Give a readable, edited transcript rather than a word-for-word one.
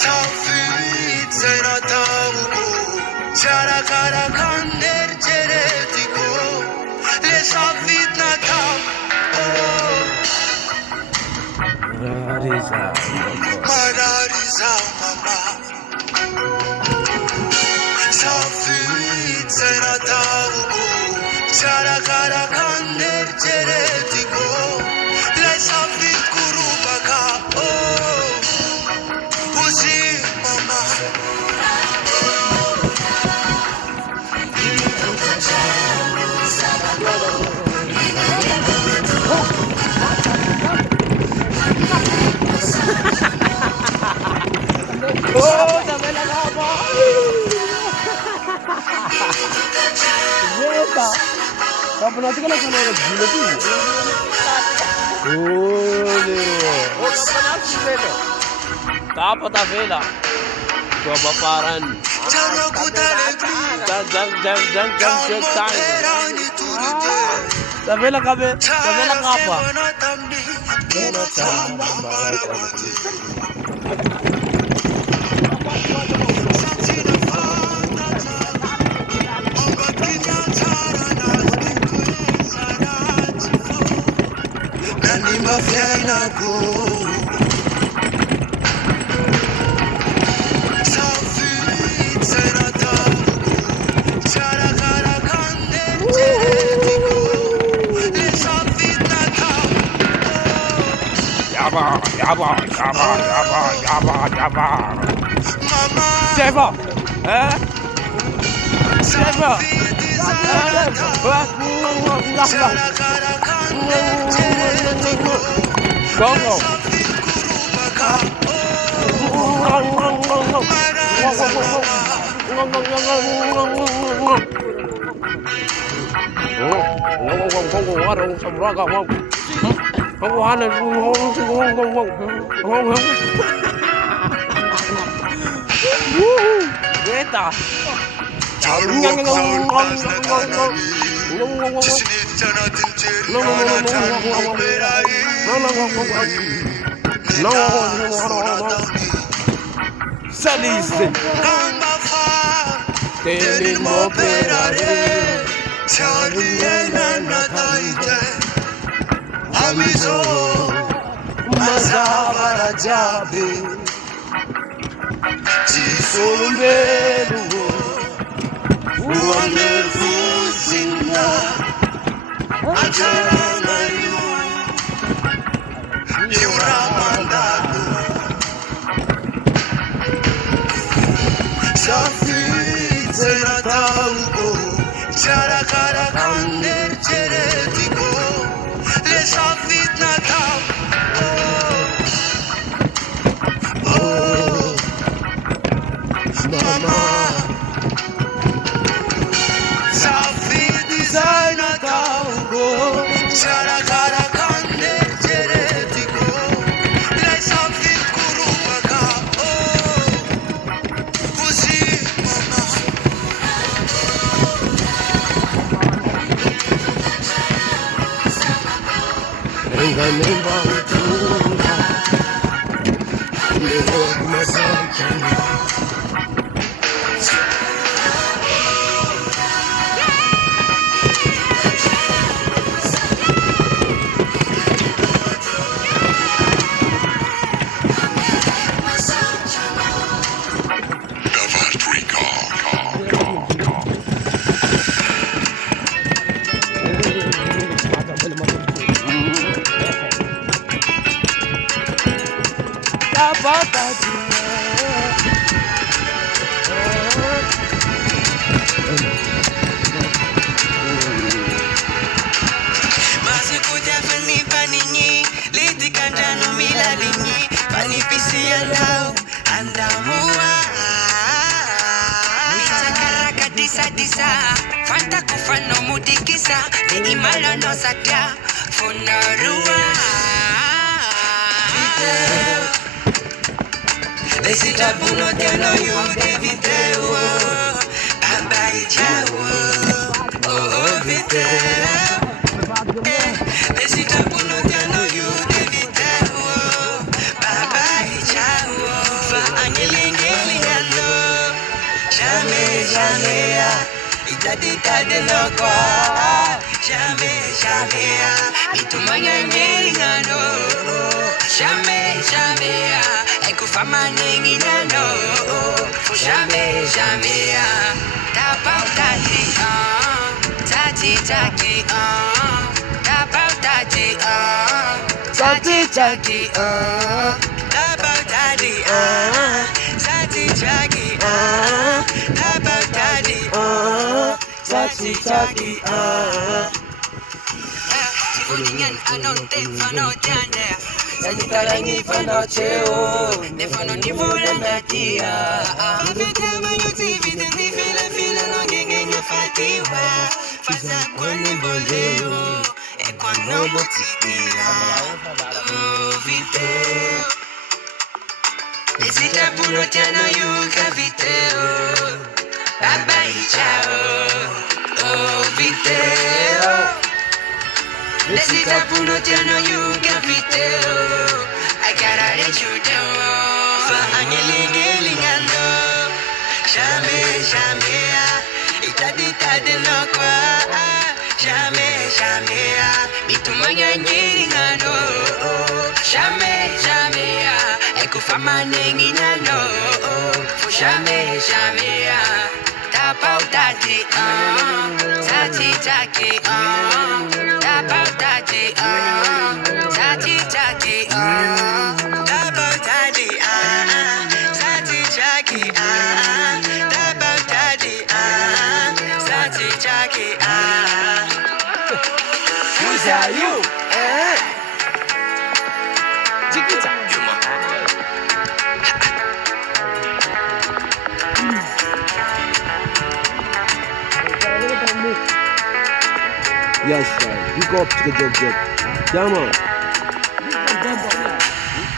Safit Senataugo, Charakara Kander Cheretico, Le Safit Natal, Marariza Mama, Safit Senataugo, Charakara Kander Cheretico, Le Safit Kurubaka, Uzi Mama. Oh, Isabela Capa! Zeta! Capa natin ka lang kung ano gila ko. Oh, Lero. Oh, capa natin Zeta. Capa ta vela. Coba paran. Jang time. Tabela kabe, tabela kapa. Yaba. Deva, Deva. Gongo. Beta. Salise. Amizo Mazavara Jabe Chisolumberu Uane Fuzina Acharana Yuramandadu Safit Zenataugo Charakara Kander Cheretiko Le Safit Natal Mama Safit Designer Taugo Charakara Kander Cheretiko Le Safit Kurubaka Uzi Mama Fanta kufano mudikisa ni imala no satya funarua Lesita buno teno yu deviteo Abai chawo Oh viteo Lesita buno teno yu deviteo Abai chawo Angelingilingano. Jamais, jamais, itadita de loco. Jamais, jamais, itumangangilingano. Jamais, jamais, ekufamaningilano. Jamais, jamais, tapau tati, tati tati, tapau tati, tati tati, tapau tati, tati tati, tapau tati, tati tati, Sifuningan anong telefono dyan Sanitalangi fano cheo Nefano ni fulan natia Vivita manuti vita ni fila no ngenge fatiwa Fasa kwenye boleo Ekwa no motikia Oh video Nesita puno tiano yuka video Baba ichao Oh video Nesita puno tiano yuka video I gotta let you down Fa angelingilingano Jamais, jamais Itadita de loco Jamais, jamais Bitumangangilingano Jamais, jamais Ekufamaningilano Jamais, jamais Tapau tati, tati tati, tapau tati, tati tati, tapau tati, tati tati, tapau tati, tati tati. Who's are you? Chiquita. Yes, sir. You go up to the job. Come on.